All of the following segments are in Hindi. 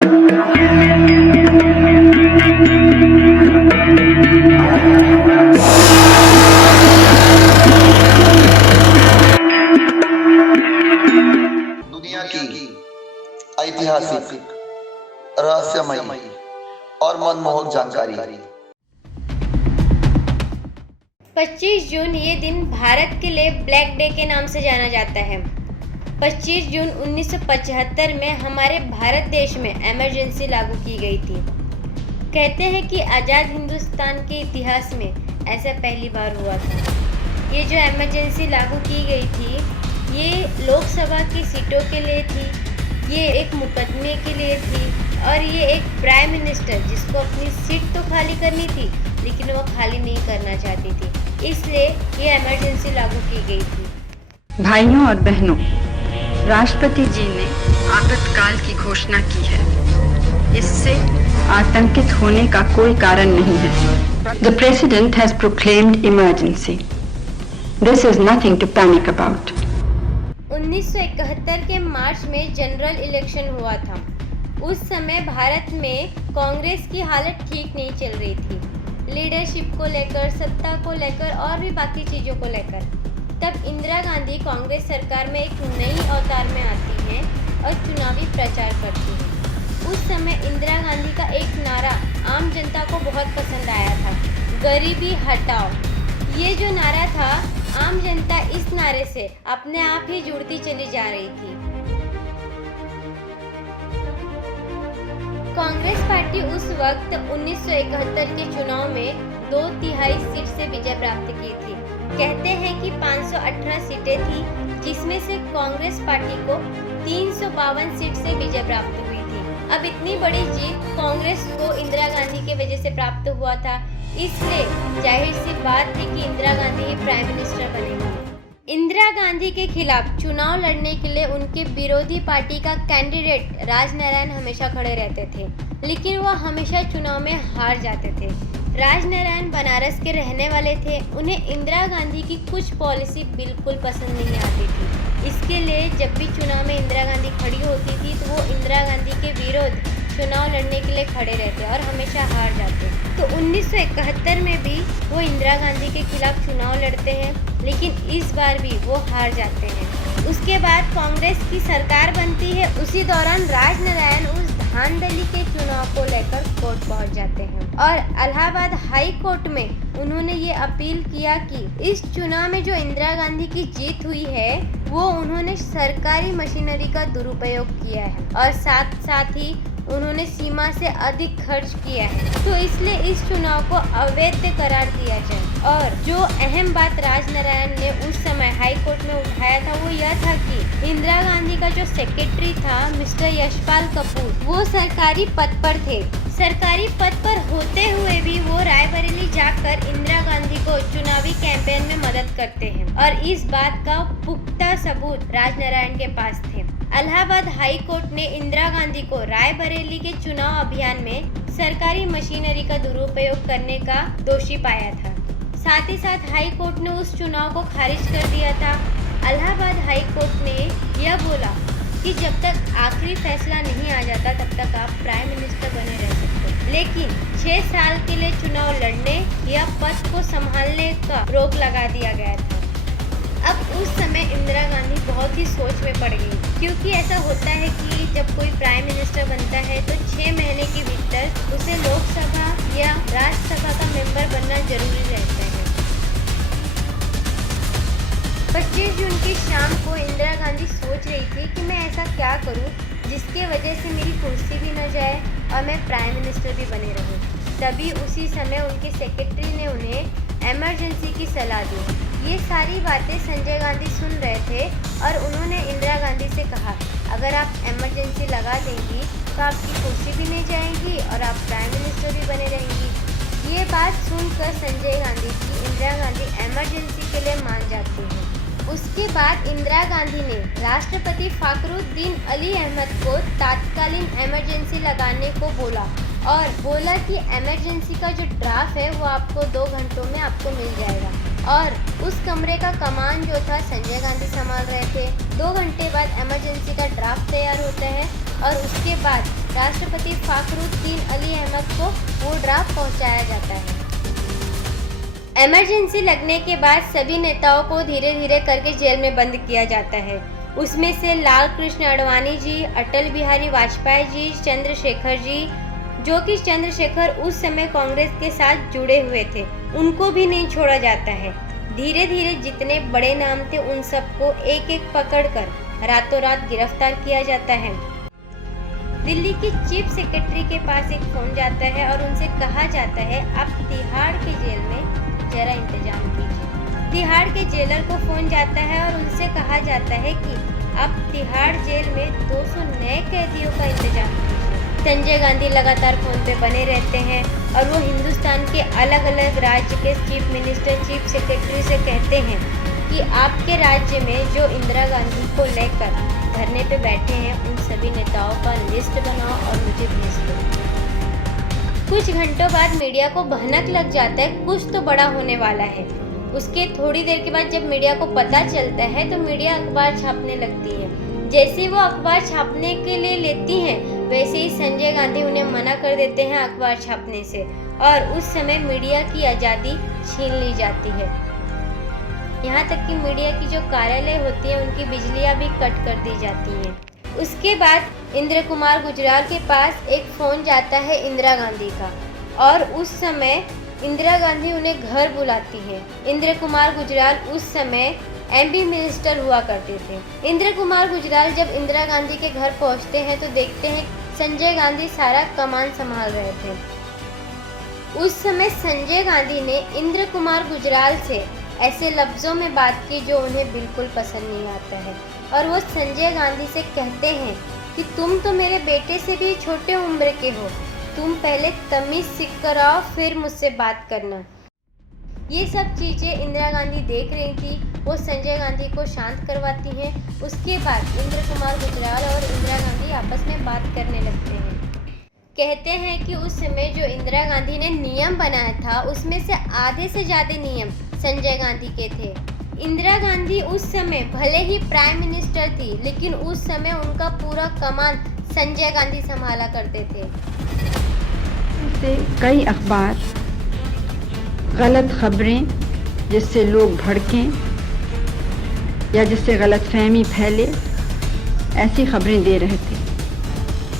दुनिया की ऐतिहासिक, रहस्यमयी और मनमोहक जानकारी। 25 जून ये दिन भारत के लिए ब्लैक डे के नाम से जाना जाता है। 25 जून 1975 में हमारे भारत देश में इमरजेंसी लागू की गई थी। कहते हैं कि आज़ाद हिंदुस्तान के इतिहास में ऐसा पहली बार हुआ था। ये जो इमरजेंसी लागू की गई थी, ये लोकसभा की सीटों के लिए थी, ये एक मुकदमे के लिए थी और ये एक प्राइम मिनिस्टर जिसको अपनी सीट तो खाली करनी थी लेकिन वो खाली नहीं करना चाहती थी, इसलिए ये इमरजेंसी लागू की गई थी। भाइयों और बहनों, राष्ट्रपति जी ने आपातकाल की घोषणा की है। इससे आतंकित होने का कोई कारण नहीं है। The President has proclaimed emergency. This is nothing to panic about. 1971 के मार्च में जनरल इलेक्शन हुआ था। उस समय भारत में कांग्रेस की हालत ठीक नहीं चल रही थी, लीडरशिप को लेकर, सत्ता को लेकर और भी बाकी चीज़ों को लेकर। तब इंदिरा गांधी कांग्रेस सरकार में एक नई अवतार में आती हैं और चुनावी प्रचार करती हैं। उस समय इंदिरा गांधी का एक नारा आम जनता को बहुत पसंद आया था, गरीबी हटाओ। ये जो नारा था, आम जनता इस नारे से अपने आप ही जुड़ती चली जा रही थी। कांग्रेस पार्टी उस वक्त 1971 के चुनाव में 2/3 सीट से विजय प्राप्त की थी। कहते हैं कि 518 सीटें थी, जिसमें से कांग्रेस पार्टी को 352 सीट से विजय प्राप्त हुई थी। अब इतनी बड़ी जीत कांग्रेस को इंदिरा गांधी की वजह से प्राप्त हुआ था, इसलिए जाहिर सी बात थी कि इंदिरा गांधी ही प्राइम मिनिस्टर बनेंगी। इंदिरा गांधी के खिलाफ चुनाव लड़ने के लिए उनके विरोधी पार्टी का कैंडिडेट राजनारायण हमेशा खड़े रहते थे, लेकिन वह हमेशा चुनाव में हार जाते थे। राजनारायण बनारस के रहने वाले थे। उन्हें इंदिरा गांधी की कुछ पॉलिसी बिल्कुल पसंद नहीं आती थी। इसके लिए जब भी चुनाव में इंदिरा गांधी खड़ी होती थी तो वो इंदिरा गांधी के विरोध चुनाव लड़ने के लिए खड़े रहते और हमेशा हार जाते। तो 1971 में भी वो इंदिरा गांधी के खिलाफ चुनाव लड़ते हैं, लेकिन इस बार भी वो हार जाते हैं। उसके बाद कांग्रेस की सरकार बनती है। उसी दौरान राजनारायण उस धांधली के चुनाव को लेकर कोर्ट पहुंच जाते हैं और इलाहाबाद हाई कोर्ट में उन्होंने ये अपील किया कि इस चुनाव में जो इंदिरा गांधी की जीत हुई है वो उन्होंने सरकारी मशीनरी का दुरुपयोग किया है और साथ साथ ही उन्होंने सीमा से अधिक खर्च किया है, तो इसलिए इस चुनाव को अवैध करार दिया जाए। और जो अहम बात राजनारायण ने उस समय हाई कोर्ट में उठाया था वो यह था कि इंदिरा गांधी का जो सेक्रेटरी था मिस्टर यशपाल कपूर, वो सरकारी पद पर थे। सरकारी पद पर होते हुए भी वो रायबरेली जाकर इंदिरा गांधी को चुनावी कैंपेन में मदद करते हैं और इस बात का पुख्ता सबूत राजनारायण के पास थे। इलाहाबाद हाई कोर्ट ने इंदिरा गांधी को रायबरेली के चुनाव अभियान में सरकारी मशीनरी का दुरुपयोग करने का दोषी पाया था। साथ ही साथ हाई कोर्ट ने उस चुनाव को खारिज कर दिया था। इलाहाबाद हाई कोर्ट ने यह बोला कि जब तक आखिरी फैसला नहीं आ जाता तब तक आप प्राइम मिनिस्टर बने रह सकते, लेकिन 6 साल के लिए चुनाव लड़ने या पद को संभालने का रोक लगा दिया गया था। अब उस समय इंदिरा गांधी बहुत ही सोच में पड़ गई, क्योंकि ऐसा होता है कि जब कोई प्राइम मिनिस्टर बनता है तो 6 महीने के भीतर उसे लोकसभा या राज्यसभा का मेंबर बनना जरूरी रहता है। 25 जून की शाम को इंदिरा गांधी सोच रही थी कि मैं ऐसा क्या करूं जिसके वजह से मेरी कुर्सी भी न जाए और मैं प्राइम मिनिस्टर भी बने रहूं। तभी उसी समय उनके सेक्रेटरी ने उन्हें इमरजेंसी की सलाह दी। ये सारी बातें संजय गांधी सुन रहे थे और उन्होंने इंदिरा गांधी से कहा, अगर आप इमरजेंसी लगा देंगी तो आपकी कुर्सी भी नहीं जाएगी और आप प्राइम मिनिस्टर भी बने रहेंगी। ये बात सुनकर संजय गांधी की इंदिरा गांधी इमरजेंसी के लिए मान जाती हैं। उसके बाद इंदिरा गांधी ने राष्ट्रपति फाखरुद्दीन अली अहमद को तात्कालीन इमरजेंसी लगाने को बोला और बोला कि इमरजेंसी का जो ड्राफ्ट है वो आपको 2 घंटों में आपको मिल जाएगा। और उस कमरे का कमान जो था संजय गांधी संभाल रहे थे। 2 घंटे बाद इमरजेंसी का ड्राफ्ट तैयार होता है और उसके बाद राष्ट्रपति फ़खरुद्दीन अली अहमद को वो ड्राफ्ट पहुंचाया जाता है। इमरजेंसी लगने के बाद सभी नेताओं को धीरे धीरे करके जेल में बंद किया जाता है। उसमें से लाल कृष्ण आडवाणी जी, अटल बिहारी वाजपेयी जी, चंद्रशेखर जी, जो कि चंद्रशेखर उस समय कांग्रेस के साथ जुड़े हुए थे, उनको भी नहीं छोड़ा जाता है। धीरे धीरे जितने बड़े नाम थे उन सबको एक एक पकड़कर रातों रात गिरफ्तार किया जाता है। दिल्ली की चीफ सेक्रेटरी के पास एक फोन जाता है और उनसे कहा जाता है आप तिहाड़ के जेल में जरा इंतजाम कीजिए। तिहाड़ के जेलर को फोन जाता है और उनसे कहा जाता है कि आप तिहाड़ जेल में 200 नए कैदियों का इंतजाम कीजिए। संजय गांधी लगातार फोन पे बने रहते हैं और वो हिंदुस्तान के अलग अलग राज्य के चीफ मिनिस्टर, चीफ सेक्रेटरी से कहते हैं कि आपके राज्य में जो इंदिरा गांधी को लेकर धरने पे बैठे हैं उन सभी नेताओं का लिस्ट बनाओ और मुझे भेज दो। कुछ घंटों बाद मीडिया को भनक लग जाता है कुछ तो बड़ा होने वाला है। उसके थोड़ी देर के बाद जब मीडिया को पता चलता है तो मीडिया अखबार छापने लगती है। जैसे वो अखबार छापने के लिए लेती हैं वैसे ही संजय गांधी उन्हें मना कर देते हैं अखबार छापने से और उस समय मीडिया की आज़ादी छीन ली जाती है। यहाँ तक कि मीडिया की जो कार्यालय होती है उनकी बिजलियाँ भी कट कर दी जाती हैं। उसके बाद इंदिरा कुमार गुजराल के पास एक फ़ोन जाता है इंदिरा गांधी का और उस समय इंदिरा गांधी उन्हें घर बुलाती है। इंदिरा कुमार गुजराल उस समय एमपी मिनिस्टर हुआ करते थे। इंदिरा कुमार गुजराल जब इंदिरा गांधी के घर पहुंचते हैं तो देखते हैं संजय गांधी सारा कमान संभाल रहे थे। उस समय संजय गांधी ने इंदिरा कुमार गुजराल से ऐसे लफ्ज़ों में बात की जो उन्हें बिल्कुल पसंद नहीं आता है और वो संजय गांधी से कहते हैं कि तुम तो मेरे बेटे से भी छोटे उम्र के हो, तुम पहले तमीज़ सीख कर आओ फिर मुझसे बात करना। ये सब चीज़ें इंदिरा गांधी देख रही थी। वो संजय गांधी को शांत करवाती हैं। उसके बाद इंदिरा कुमार गुजराल और इंदिरा गांधी आपस में बात करने लगते हैं। कहते हैं कि उस समय जो इंदिरा गांधी ने नियम बनाया था उसमें से आधे से ज़्यादा नियम संजय गांधी के थे। इंदिरा गांधी उस समय भले ही प्राइम मिनिस्टर थी लेकिन उस समय उनका पूरा कमान संजय गांधी संभाला करते थे। से कई अखबार गलत खबरें जिससे लोग भड़कें या जिससे गलतफहमी फैले ऐसी खबरें दे रहे थे।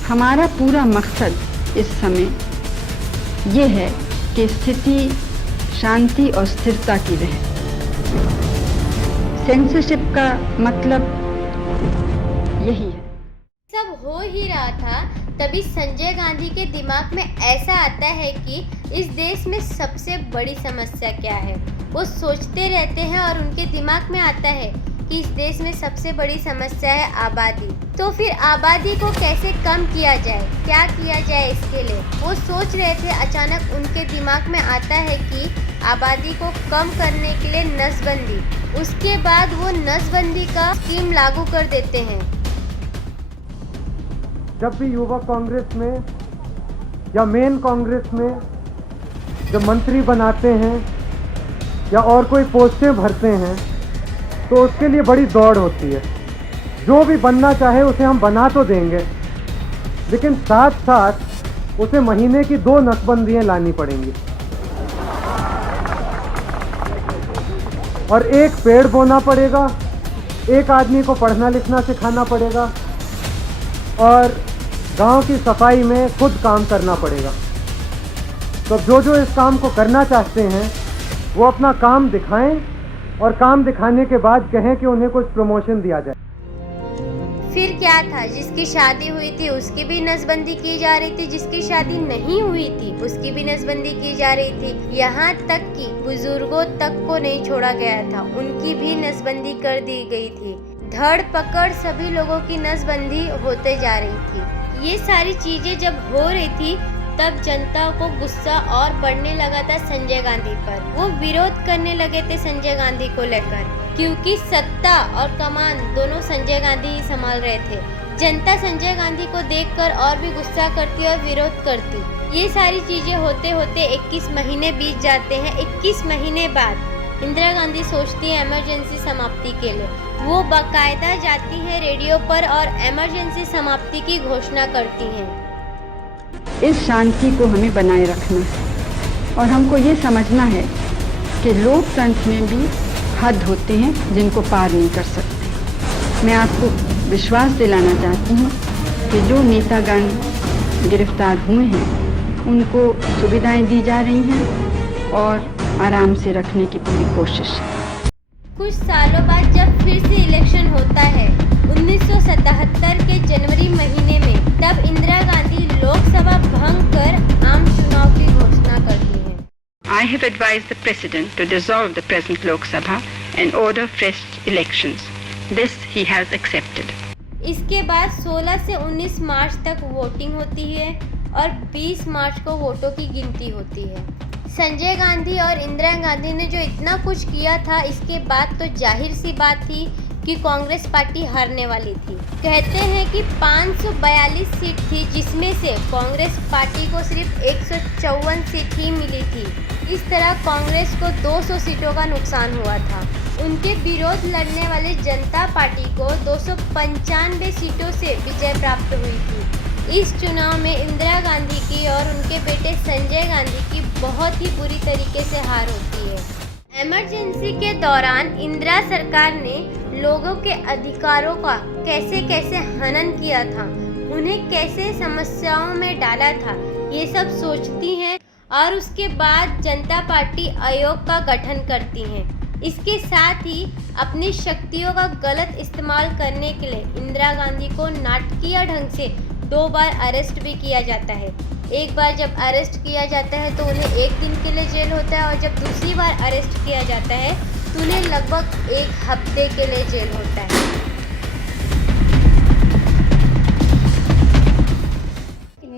हमारा पूरा मकसद इस समय ये है कि स्थिति शांति और स्थिरता की रहे। सेंसरशिप का मतलब यही है। सब हो ही रहा था तभी संजय गांधी के दिमाग में ऐसा आता है कि इस देश में सबसे बड़ी समस्या क्या है। वो सोचते रहते हैं और उनके दिमाग में आता है कि इस देश में सबसे बड़ी समस्या है आबादी। तो फिर आबादी को कैसे कम किया जाए, क्या किया जाए इसके लिए वो सोच रहे थे। अचानक उनके दिमाग में आता है कि आबादी को कम करने के लिए नसबंदी। उसके बाद वो नसबंदी का स्कीम लागू कर देते हैं। जब भी युवा कांग्रेस में या मेन कांग्रेस में जब मंत्री बनाते हैं या और कोई पोस्टें भरते हैं तो उसके लिए बड़ी दौड़ होती है। जो भी बनना चाहे उसे हम बना तो देंगे, लेकिन साथ साथ उसे महीने की 2 नसबंदियां लानी पड़ेंगी और एक पेड़ बोना पड़ेगा, एक आदमी को पढ़ना लिखना सिखाना पड़ेगा और गांव की सफाई में खुद काम करना पड़ेगा। तो जो इस काम को करना चाहते हैं वो अपना काम दिखाएं और काम दिखाने के बाद कहें कि उन्हें कुछ प्रमोशन दिया जाए। फिर क्या था, जिसकी शादी हुई थी उसकी भी नसबंदी की जा रही थी, जिसकी शादी नहीं हुई थी उसकी भी नसबंदी की जा रही थी। यहाँ तक कि बुजुर्गों तक को नहीं छोड़ा गया था, उनकी भी नसबंदी कर दी गई थी। धड़ पकड़ सभी लोगों की नसबंदी होते जा रही थी। ये सारी चीजें जब हो रही थी तब जनता को गुस्सा और बढ़ने लगा था संजय गांधी पर। वो विरोध करने लगे थे संजय गांधी को लेकर, क्योंकि सत्ता और कमान दोनों संजय गांधी ही संभाल रहे थे। जनता संजय गांधी को देखकर और भी गुस्सा करती और विरोध करती। ये सारी चीजें होते होते 21 महीने बीत जाते हैं। 21 महीने बाद इंदिरा गांधी सोचती है इमरजेंसी समाप्ति के लिए वो बाकायदा जाती है रेडियो पर और इमरजेंसी समाप्ति की घोषणा करती हैं। इस शांति को हमें बनाए रखना है और हमको ये समझना है कि लोकतंत्र में भी हद होते हैं जिनको पार नहीं कर सकते। मैं आपको विश्वास दिलाना चाहती हूँ कि जो नेतागण गिरफ्तार हुए हैं उनको सुविधाएं दी जा रही हैं और आराम से रखने की पूरी कोशिश है। कुछ सालों बाद जब फिर से इलेक्शन होता है 1977 के जनवरी महीने में, तब इंदिरा गांधी लोकसभा भंग कर आम चुनाव की घोषणा करती हैं। I have advised the President to dissolve the present Lok Sabha and order fresh elections. This he has accepted. इसके बाद 16 से 19 मार्च तक वोटिंग होती है और 20 मार्च को वोटों की गिनती होती है। संजय गांधी और इंदिरा गांधी ने जो इतना कुछ किया था, इसके बाद तो जाहिर सी बात थी कि कांग्रेस पार्टी हारने वाली थी। कहते हैं कि 542 सीट थी, जिसमें से कांग्रेस पार्टी को सिर्फ 154 सीट ही मिली थी। इस तरह कांग्रेस को 200 सीटों का नुकसान हुआ था। उनके विरोध लड़ने वाली जनता पार्टी को 295 सीटों से विजय प्राप्त हुई थी। इस चुनाव में इंदिरा गांधी की और उनके बेटे संजय गांधी की बहुत ही बुरी तरीके से हार होती है। इमरजेंसी के दौरान इंदिरा सरकार ने लोगों के अधिकारों का कैसे कैसे हनन किया था, उन्हें कैसे समस्याओं में डाला था, ये सब सोचती हैं और उसके बाद जनता पार्टी आयोग का गठन करती हैं। इसके साथ ही अपनी शक्तियों का गलत इस्तेमाल करने के लिए इंदिरा गांधी को नाटकीय ढंग से 2 बार अरेस्ट भी किया जाता है। एक बार जब अरेस्ट किया जाता है तो उन्हें 1 दिन के लिए जेल होता है और जब दूसरी बार अरेस्ट किया जाता है तो उन्हें लगभग 1 हफ्ते के लिए जेल होता है।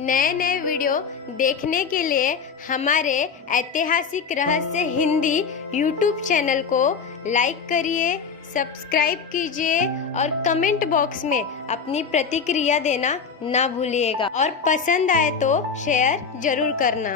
नए वीडियो देखने के लिए हमारे ऐतिहासिक रहस्य हिंदी यूट्यूब चैनल को लाइक करिए, सब्सक्राइब कीजिए और कमेंट बॉक्स में अपनी प्रतिक्रिया देना ना भूलिएगा और पसंद आए तो शेयर जरूर करना।